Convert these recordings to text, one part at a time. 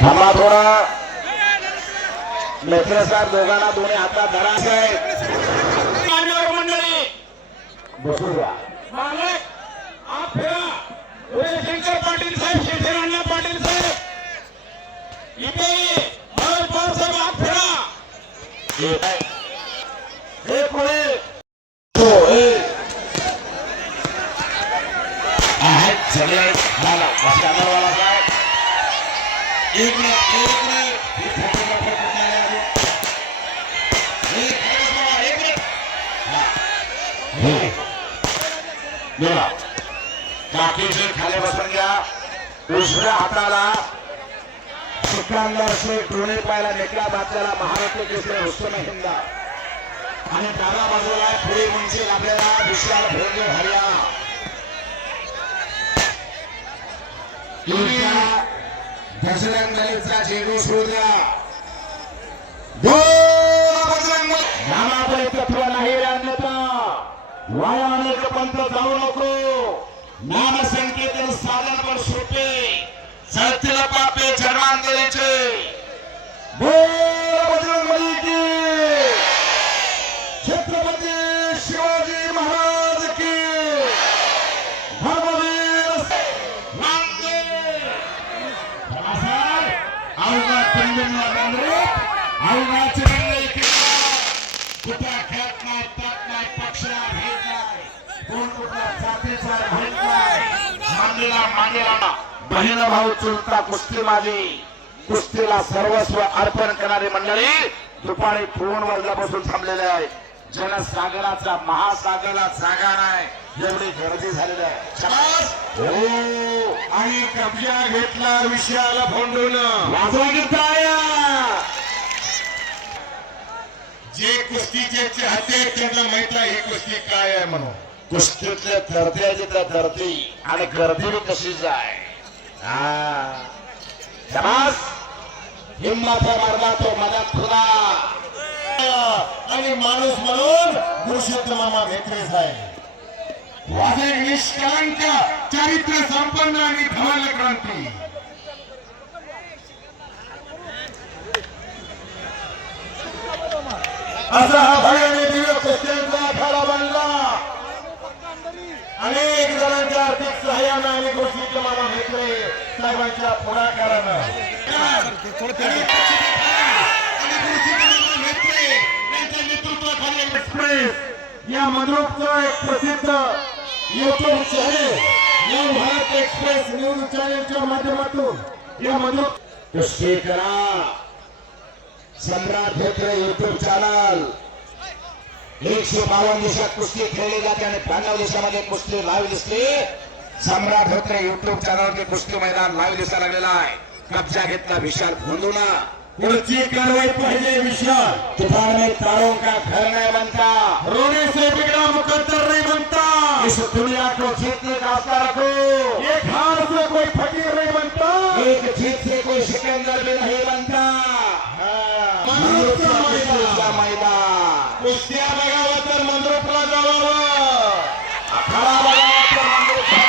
थांबा थोडा मित्र साहेब दोघांना दोन्ही हातात धरा साहेब मान्यवर मंडळी बसू द्या मालक आप फिरा उदयशंकर पाटील साहेब शिवसेना पाटील साहेब इथे मनोज पवार साहेब आप फिरा हे कोणी तो हे आहेत सगळे झाला कॅमेरावाला साहेब एक मिनिट हे फोटोग्राफर कुठे आले बोला काकीचे खाली बसून घ्या उजव्या हाताला सिकंदर शेख टोळी पायला नेकला बातल्याला महाराष्ट्र केसरी हुस्न हिंदा आणि डाव्या बाजूला पुढे उंची लागलेला विशाल भोंगे हरियाणा बजरंग दलीचा जेगो शोध्या नामाकडे तत्व नाही अन्यथा वायाने पंत जाऊ नको नाम संकेतन साधन पण सोपे चढतील पापे जन्मांतरीचे बोल बजरंगबली की छत्रपती शिवाजी महाराज की धर्मवीर अवघा पंजनला बांधले अवघाचे बनले की कुठला खेळत नाही पात नाही पक्षला भेट नाही कोण कुठल्या जातीचा भेट नाही मांडीला बहीण भाऊ चुलता कुस्ती माझी कुस्तीला सर्वस्व अर्पण करणारी मंडळी दुपारी फोन वाजल्यापासून थांबलेले आहे जनसागराचा महासागराला जागा नाही एवढी गर्दी झालेली आहे शाबास हो आणि कब्जा घेतला विषयाला फोंडून वाजवा घेताया जे कुस्तीचे चाहते आहेत त्यांना माहित आहे ही कुस्ती काय आहे म्हणून कुस्तीतल्या धरत्याची त्या धरती आणि गर्दी तशीच आहे शाबास हिम्माचा मारला तो मदत खुदा आणि माणूस म्हणून पुरुषोत्तम मामा भेटलेच आहे वाजे निष्कलंक चरित्र संपन्न आणि धवल क्रांती असा हा भयाने दिव्य कुस्त्यांचा आखाडा बनला अनेक जणांच्या आर्थिक सहाय्यानं आणि गोष्टीचे मामा भेटले साहेबांच्या पुढाकारानं एक्सप्रेस या मधुरचा एक प्रसिद्ध युट्यूब चॅनल या भारत एक्सप्रेस न्यूज चॅनलच्या माध्यमातून या मधुर कुस्ती करा सम्राट धोत्रे युट्यूब चॅनल 152 देशात कुस्ती खेळली जाते आणि 92 देशामध्ये कुस्ती लाईव्ह दिसते सम्राट धोत्रे युट्यूब चॅनल के कुस्ती मैदान लाईव्ह दिसायला लागलेला आहे कब्जा घेतला विशाल भोंदूला पुढची कारवाई पाहिजे विशाल तूफान में तारों का घर नहीं बनता रोने से बिगड़ा मुकद्दर नहीं बनता इस दुनिया को जीतने का आस्था रखो एक हार से कोई फकीर नहीं बनता एक जीत से कोई सिकंदर भी नहीं बनता मंद्रुपचा मैदान कुस्त्या बघावं तर मंद्रुपला जावावं आखाडा बघावा तर मंद्रुपला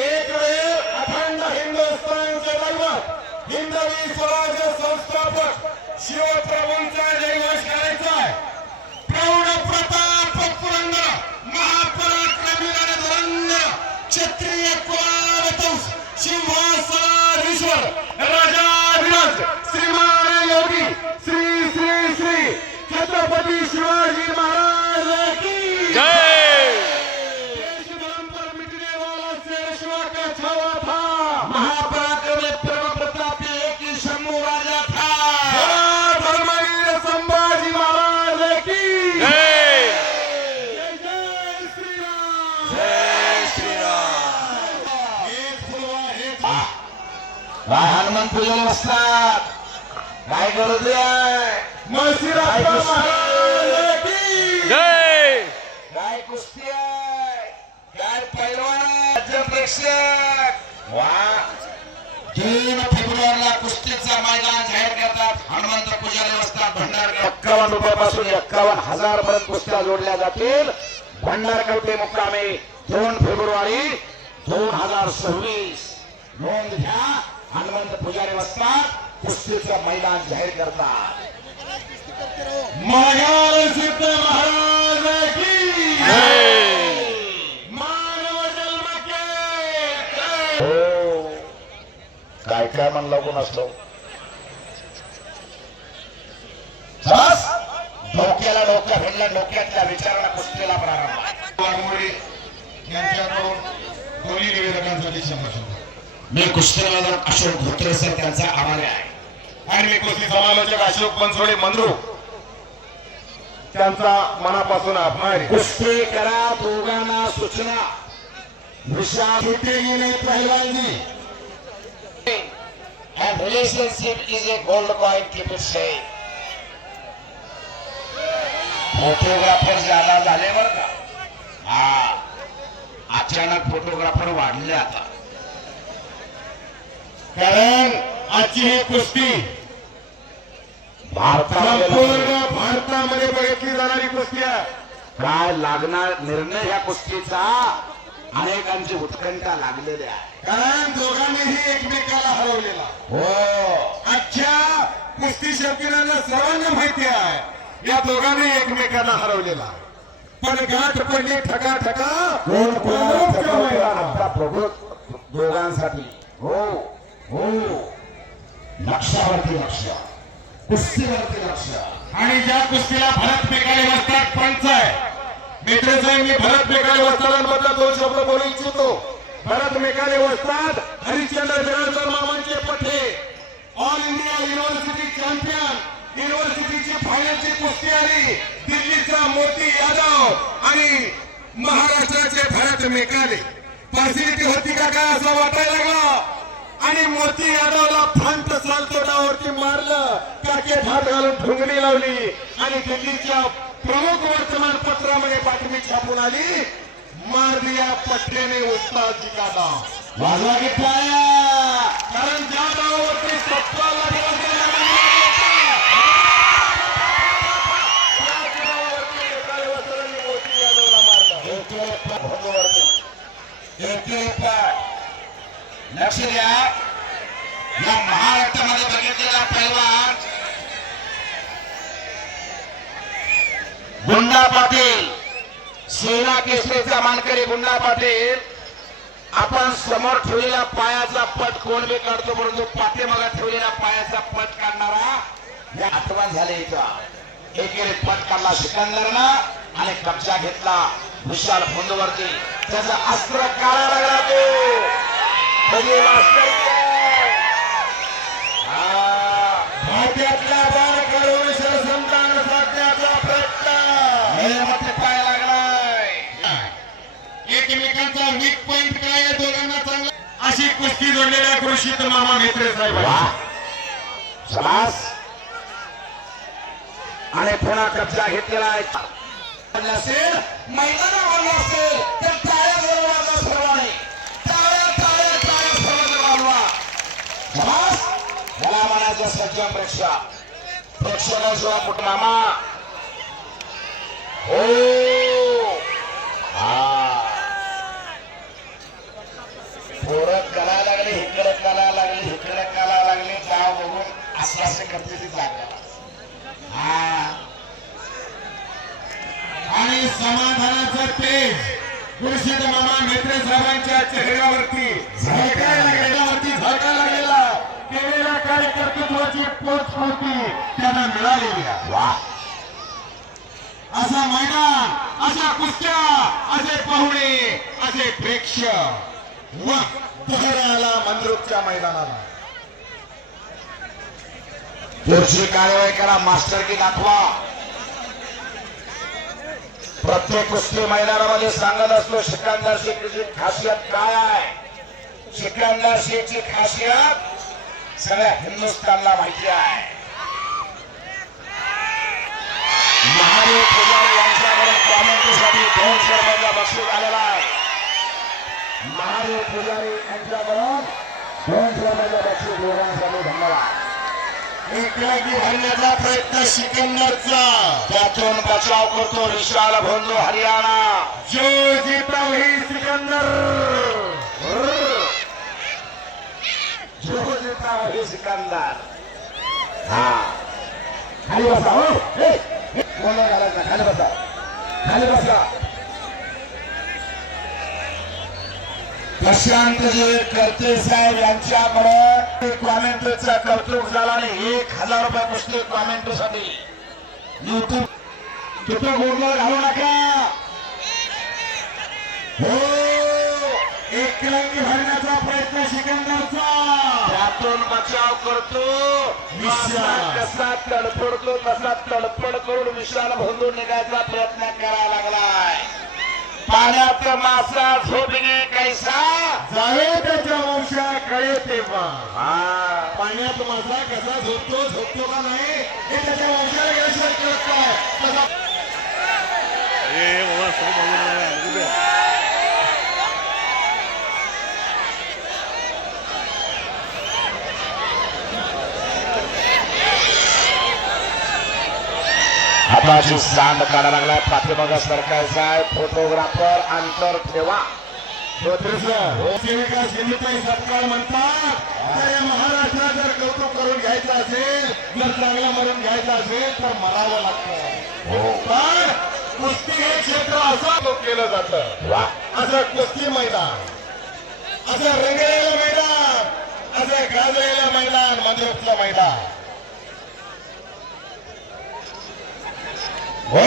एक वेळ अखंड हिंदुस्थानचे दैवत हिंदवी स्वराज्य संस्थापक शिवप्रभूंचा जयघोष करायचा आहे प्रौढ प्रताप पुरंदर महापराक्रमी रणधुरंधर क्षत्रिय कुलावतंस सिंहासनाधीश्वर राजाधिराज श्रीमान योगी श्री श्री श्री छत्रपती शिवाजी महाराज की जय महापराक्रमी परम प्रतापी एक ही शंभू राजा था धर्मवीर संभाजी महाराज की जय जय श्रीराम जय श्रीराम काय हनुमान पूजेला बसतात काय गरज आहे मसिराप्पा महाराज की जय काय कुस्ती आहे काय पैलवान आहे राज्य प्रेक्षक वा 3 फेब्रुवारीला कुस्तीचा मैदान जाहीर करतात हनुमंत पुजारी बसतात भंडारकर 51 रुपयापासून 51,000 पर्यंत कुस्त्या जोडल्या जातील भंडारकर मुक्कामी 2 फेब्रुवारी 2026 नोंद घ्या. हनुमंत पुजारी वस्तात कुस्तीचं मैदान जाहीर करतात. माघार सिद्ध महाराज की मानव जन्म के जय. हो. काय काय म्हणलं कोण असतो बस डोक्याला डोकं भिडलं. डोक्यातल्या विचाराला कुस्तीला प्रारंभ. वाघमोडे यांच्याकडून दोन्ही निवेदकांसाठी 100 शब्द. मी कुस्तीबाजार अशोक धोत्रे सर त्यांचा आभारी आहे. आणि मी कुस्ती समालोचक अशोक बनसोडे मंद्रुक त्यांचा मनापासून आभार आहे. कुस्ती करा. दोघांना सूचना. विशाल छुटेगी नहीं पहलवान जी. and relationship is a gold coin. keep it safe. Photographer ज्यादा झाले बर का. हा अचानक फोटोग्राफर वाढले आता. कारण आजची ही कुस्ती संपूर्ण भारतामध्ये बघितली जाणारी कुस्ती आहे. काय लागणार निर्णय ह्या कुस्तीचा अनेकांची उत्कंठा लागलेली आहे. कारण दोघांनीही एकमेकाला हरवलेला. हो. अख्ख्या कुस्ती शौकीनांना सर्वांना माहिती आहे या दोघांनी एकमेकांना हरवलेला. पण गाठ पडली ठका ठका आता प्रभू दोघांसाठी. हो हो. लक्षावरती लक्ष. कुस्तीवरती लक्ष. आणि ज्या कुस्तीला भरत बेकाले वस्ताद पंच आहे. मित्र साहेब मी भरत बेकाले वस्तादांबद्दल 2 शब्द बोलू इच्छितो. भरत बेकाले वस्ताद हरिश्चंद्र बिराडकर मामांचे पठे ऑल इंडिया युनिव्हर्सिटी चॅम्पियन. युनिव्हर्सिटीची फायनलची कुस्ती आली. दिल्लीचा मोती यादव आणि महाराष्ट्राचे भरत मेकाले. फॅसिलिटी होती का काय असं वाटायला लागला. आणि मोती यादवला फ्रंट सालतोडावरती मारलं. काके भात घालून ठुंगणी लावली आणि दिल्लीच्या प्रमुख वर्तमानपत्रामध्ये बातमी छापून आली. मार दिया पठ्ठेने उस्ताद जी का डाव. वाजवा घेतला. कारण ज्या डावावरती 17 लाख लक्ष द्या. या महाराष्ट्रामध्ये बघितलेला पैलवान गुंडा पाटील, सेना केसरीचा मानकरी गुंडा पाटील. आपण समोर ठेवलेला पायाचा पट कोण बी काढतो, परंतु पाठीमागे ठेवलेला पायाचा पट काढणारा या आठवण झाले. इथं एकेरी पट काढला सिकंदरनं आणि कब्जा घेतला विशाल फोंदवरती. त्याचा अस्त्र काढा लागला तो म्हणजे मास्टर. भाग्यातला बाण करून संतान साधण्याचा प्रयत्न पाया लागलाय. एकमेकांचा वीक पॉइंट काय आहे दोघांना चांगला अशी कुस्ती जोडलेल्या कृषीत मामा मेत्रे साहेब. शाबास. आणि पुन्हा कब्जा घेतलेला आहे. असेल मैदानावर असेल तर टाळ्या बरोबर सर्वांनी टाळ्या टाळ्या टाळ्या सर्वांनी वाजवा. शाबास. याला म्हणायचं सज्जन प्रेक्षक. प्रेक्षकाशिवाय कुठं मामा. हो. पोरं करायला लागले, इकडे करायला लागले, इकडे करायला लागले. गाव बघून असं असं करते ती जागा. आणि समाधानाचा तेज गुरुशित मामा मेत्रे साहेबांच्या चेहऱ्यावरती झळकायला गेला. केलेल्या कार्यकर्तृत्वाची पोच होती त्यांना मिळालेली आहे. वा. असा मैदान, अशा कुस्त्या, असे पाहुणे, असे प्रेक्षक वा बहराला मंद्रुपच्या मैदानाला. पुढची कार्यवाही करा. मास्टर की दाखवा. प्रत्येक कुस्ती मैदानामध्ये सांगत असतो सिकंदर शेखची खासियत काय आहे. सिकंदर शेखची खासियत सगळ्या हिंदुस्थानला माहिती आहे. महादेव पुजारी यांच्याकडून कॉमेंट्रीसाठी 200 रुपयाचा बक्षीस आलेला आहे. महादेव पुजारी यांच्याकडून 200 रुपयाचा बक्षीस लोकांसाठी. धन्यवाद. एकलागी भरण्याचा प्रयत्न सिकंदरचा. त्यातून बचाव करतो विशाल भोंदू हरियाणा. जो जीता वही सिकंदर. दुकानदार. हा खाली बसा. हो कोणा घालायचा खाली बसा. खाली बसा. प्रशांतजी करते साहेब यांच्याकडे कॉमेंटचा कौतुक झाला आणि 1000 रुपये कुस्ती कॉमेंटसाठी युट्यूब तिथं गोंधळ घालू नका. हो एक किलंगी भरण्याचा प्रयत्न सिकंदरचा त्यातून बचाव करतो. कसा तडफडतो तसा तडफड करून विश्वाला भंगून निघायचा प्रयत्न करावा लागलाय. पाण्यात मासा झोपणे कैसा जावे त्याच्या वंशा कळे तेव्हा. पाण्यात मासा कसा झोपतो का नाही हे त्याच्या वंशाला गेल्याशिवाय कळत काय. हाताची सांड काढायला लागलाय. पाठीमागा सरकायचा आहे. फोटोग्राफर अंतर ठेवा. सत्कार म्हणतात. तर महाराष्ट्रात जर कौतुक करून घ्यायचं असेल जर चांगलं म्हणून घ्यायचं असेल तर मरावं लागतं. पण कुस्ती हे क्षेत्र असं केलं जातं. असं कुस्ती मैदान असं रंगलेलं मैदान असं गाजलेलं मैदान मंदिरातलं मैदान. हो